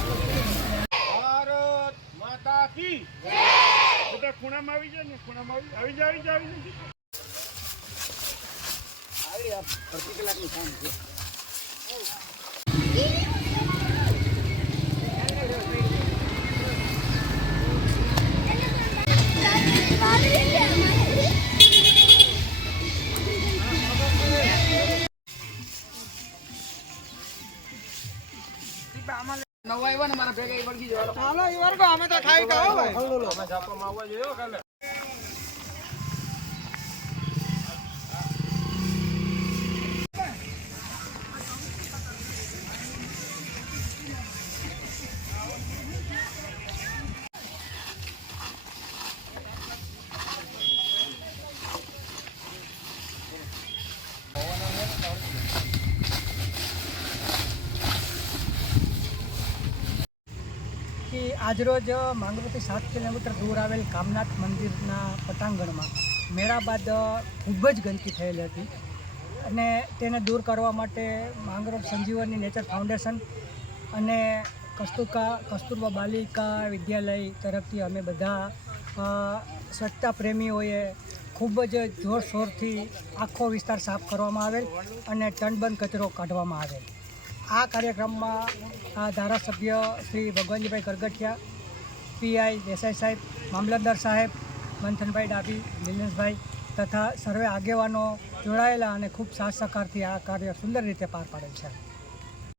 ભારત માતા કી બધા ખૂણામાં આવી જાય ને, ખૂણામાં આવી જાય આવી જાય આવી જાય. આવી રહ્યા પ્રતિ કલાકનું કામ છે. નવા આવ્યા ને મારા ભેગા એ વળગી જવા ચાલો એ વર્ગો અમે તો ખાઈ ગયો ભાઈ. કે આજરોજ માંગરોથી સાત કિલોમીટર દૂર આવેલ કામનાથ મંદિરના પટાંગણમાં મેળા બાદ ખૂબ જ ગંદકી થયેલી હતી અને તેને દૂર કરવા માટે માંગરોળ સંજીવની નેચર ફાઉન્ડેશન અને કસ્તુકા, કસ્તુરબા બાલિકા વિદ્યાલય તરફથી અમે બધા સ્વચ્છતા પ્રેમીઓએ ખૂબ જ જોરશોરથી આખો વિસ્તાર સાફ કરવામાં આવેલ અને ટનબંધ કચરો કાઢવામાં આવેલ. આ કાર્યક્રમમાં આ ધારાસભ્ય શ્રી ભગવાનજીભાઈ કરગઠિયા, પીઆઈ દેસાઈ સાહેબ, મામલતદાર સાહેબ, મંથનભાઈ ડાબી નિલેશભાઈ તથા સર્વે આગેવાનો જોડાયેલા અને ખૂબ સાથ સહકારથી આ કાર્ય સુંદર રીતે પાર પાડેલ છે.